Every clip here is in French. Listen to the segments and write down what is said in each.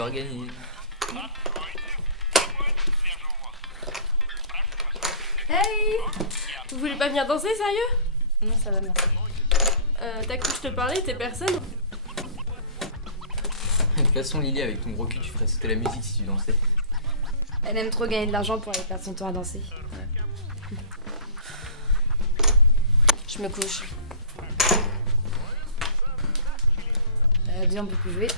encore gagné. Hey! Vous voulez pas venir danser, sérieux? Non, ça va, merci. T'as cru que je te parlais, t'es personne? De toute façon, Lily, avec ton gros cul, tu ferais sauter la musique si tu dansais. Elle aime trop gagner de l'argent pour aller perdre son temps à danser. Je me couche. Dis, on peut plus jouer.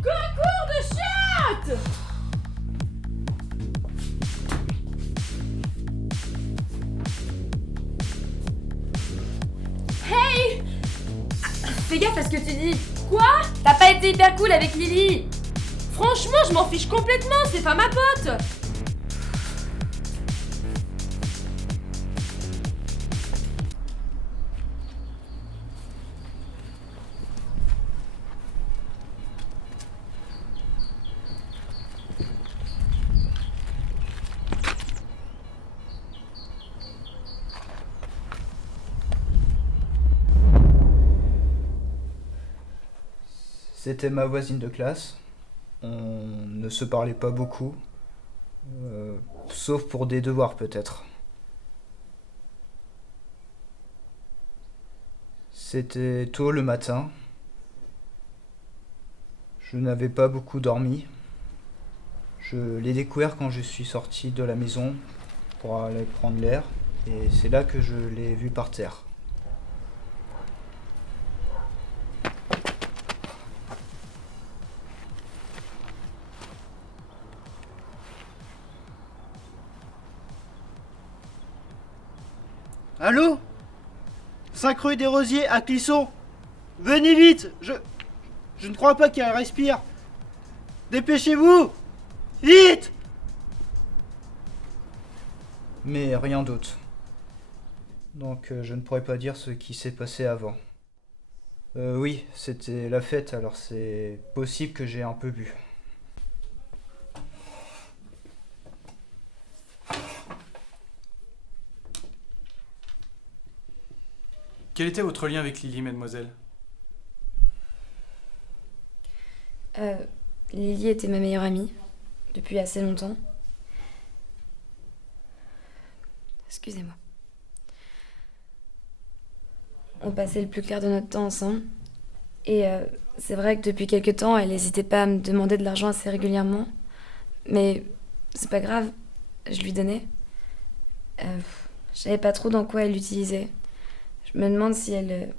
Concours de chiottes! Hey! Fais gaffe à ce que tu dis. Quoi? T'as pas été hyper cool avec Lily. Franchement, je m'en fiche complètement, c'est pas ma pote! C'était ma voisine de classe. On ne se parlait pas beaucoup, sauf pour des devoirs peut-être. C'était tôt le matin. Je n'avais pas beaucoup dormi. Je l'ai découvert quand je suis sorti de la maison pour aller prendre l'air, et c'est là que je l'ai vue par terre. Allô? 5 rue des Rosiers à Clisson. Venez vite, je ne crois pas qu'elle respire. Dépêchez-vous! Vite! Mais rien d'autre. Donc je ne pourrais pas dire ce qui s'est passé avant. Oui, c'était la fête, alors c'est possible que j'ai un peu bu. Quel était votre lien avec Lily, mademoiselle? Lily était ma meilleure amie, depuis assez longtemps. Excusez-moi. On passait le plus clair de notre temps ensemble. Et c'est vrai que depuis quelque temps, elle n'hésitait pas à me demander de l'argent assez régulièrement. Mais c'est pas grave, je lui donnais. Je savais pas trop dans quoi elle l'utilisait. Je me demande si elle...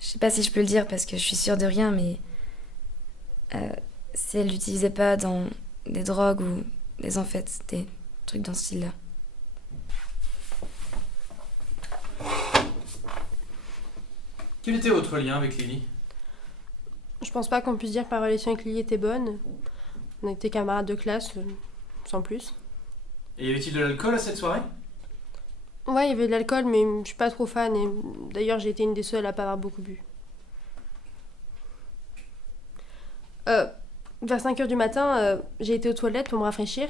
Je sais pas si je peux le dire parce que je suis sûre de rien, mais... si elle l'utilisait pas dans des drogues ou des amphettes, des trucs dans ce style-là. Quel était votre lien avec Lily? Je pense pas qu'on puisse dire que ma relation avec Lily était bonne. On était camarades de classe, sans plus. Et y avait-il de l'alcool à cette soirée? Ouais, il y avait de l'alcool, mais je suis pas trop fan. Et d'ailleurs, j'ai été une des seules à pas avoir beaucoup bu. Vers 5h du matin, j'ai été aux toilettes pour me rafraîchir.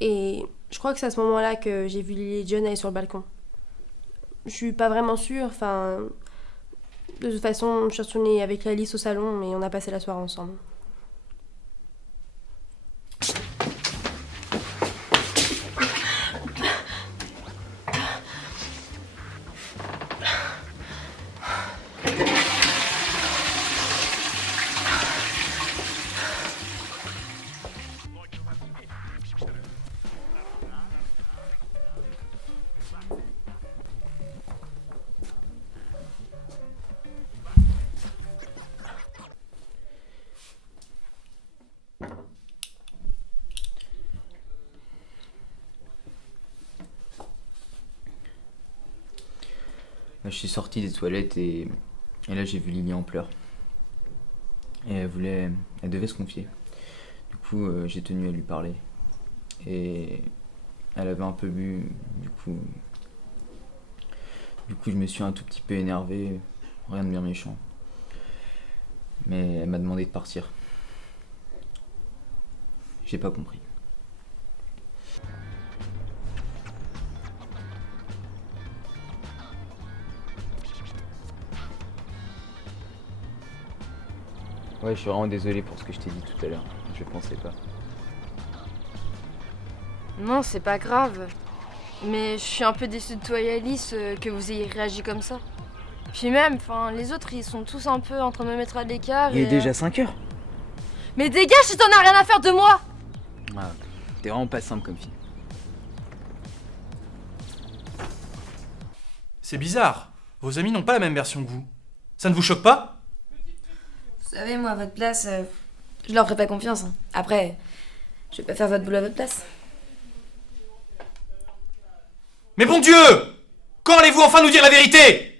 Et je crois que c'est à ce moment-là que j'ai vu Lily et John aller sur le balcon. Je suis pas vraiment sûre, enfin... De toute façon, je suis retournée avec Alice au salon et on a passé la soirée ensemble. Je suis sorti des toilettes et là j'ai vu Lily en pleurs. Et elle devait se confier. Du coup j'ai tenu à lui parler. Et elle avait un peu bu, du coup je me suis un tout petit peu énervé, rien de bien méchant. Mais elle m'a demandé de partir. J'ai pas compris. Ouais, je suis vraiment désolé pour ce que je t'ai dit tout à l'heure. Je pensais pas. Non, c'est pas grave. Mais je suis un peu déçue de toi et Alice que vous ayez réagi comme ça. Puis même, les autres, ils sont tous un peu en train de me mettre à l'écart. Il est déjà 5 heures. Mais dégage si t'en as rien à faire de moi! Ah, t'es vraiment pas simple comme fille. C'est bizarre. Vos amis n'ont pas la même version que vous. Ça ne vous choque pas? Vous savez, moi, à votre place, je leur ferai pas confiance. Hein. Après, je vais pas faire votre boulot à votre place. Mais bon Dieu! Quand allez-vous enfin nous dire la vérité?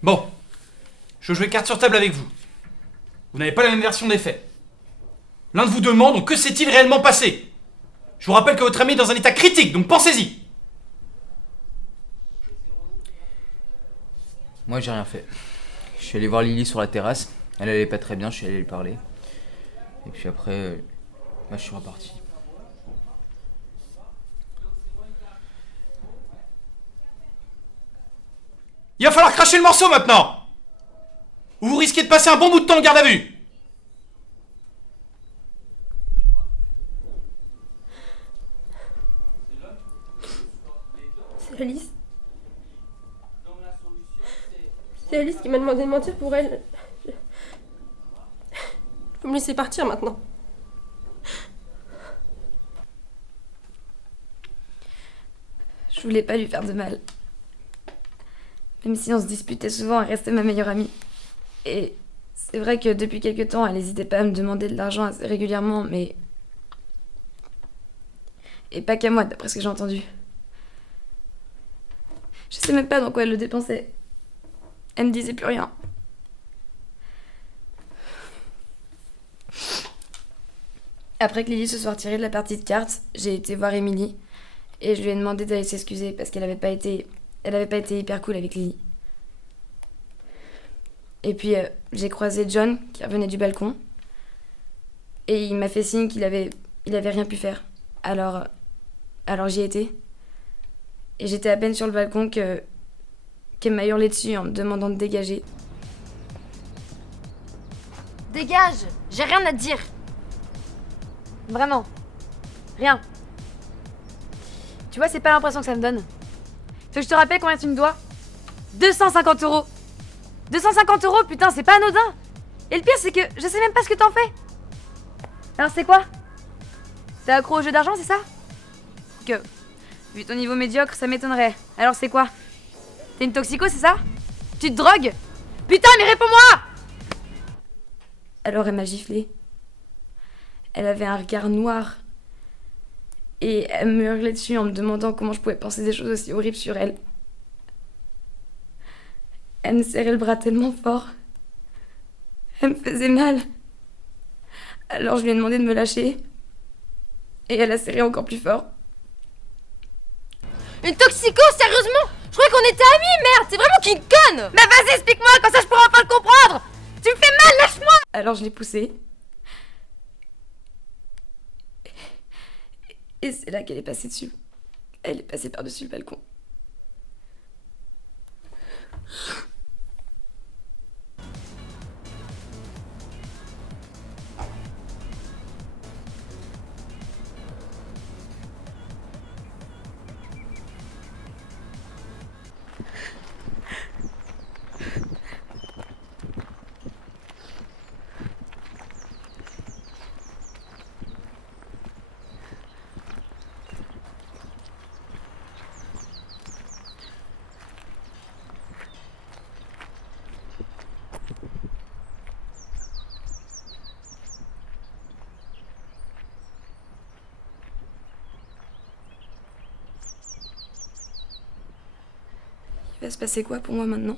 Bon, je joue carte sur table avec vous. Vous n'avez pas la même version des faits. L'un de vous demande donc que s'est-il réellement passé? Je vous rappelle que votre ami est dans un état critique, donc pensez-y. Moi j'ai rien fait. Je suis allé voir Lily sur la terrasse. Elle allait pas très bien, je suis allé lui parler. Et puis après, je suis reparti. Il va falloir cracher le morceau maintenant! Ou vous risquez de passer un bon bout de temps en garde à vue! C'est Alice. C'est Alice qui m'a demandé de mentir pour elle. Faut me laisser partir maintenant. Je voulais pas lui faire de mal. Même si on se disputait souvent, elle restait ma meilleure amie. Et c'est vrai que depuis quelque temps, elle hésitait pas à me demander de l'argent assez régulièrement, mais... Et pas qu'à moi, d'après ce que j'ai entendu. Je sais même pas dans quoi elle le dépensait. Elle me disait plus rien. Après que Lily se soit retirée de la partie de cartes, j'ai été voir Émilie et je lui ai demandé d'aller s'excuser parce qu'elle avait pas été hyper cool avec Lily. Et puis j'ai croisé John qui revenait du balcon et il m'a fait signe qu'il avait rien pu faire. Alors j'y étais. Et j'étais à peine sur le balcon qu'elle m'a hurlé dessus en me demandant de dégager. Dégage! J'ai rien à te dire! Vraiment. Rien. Tu vois, c'est pas l'impression que ça me donne. Tu veux que je te rappelle combien tu me dois? 250 €! 250 €, putain, c'est pas anodin! Et le pire, c'est que je sais même pas ce que t'en fais! Alors, c'est quoi? T'es accro au jeu d'argent, c'est ça? Que, vu ton niveau médiocre, ça m'étonnerait. Alors, c'est quoi? T'es une toxico, c'est ça? Tu te drogues? Putain, mais réponds-moi! Alors elle m'a giflé. Elle avait un regard noir. Et elle me hurlait dessus en me demandant comment je pouvais penser des choses aussi horribles sur elle. Elle me serrait le bras tellement fort. Elle me faisait mal. Alors je lui ai demandé de me lâcher. Et elle a serré encore plus fort. Une toxico, sérieusement? Je croyais qu'on était amis, merde! C'est vraiment qu'une conne! Mais vas-y, explique-moi, comme ça je pourrai enfin le comprendre! Tu me fais mal, lâche-moi! Alors je l'ai poussée. Et c'est là qu'elle est passée dessus. Elle est passée par-dessus le balcon. Il va se passer quoi pour moi maintenant ?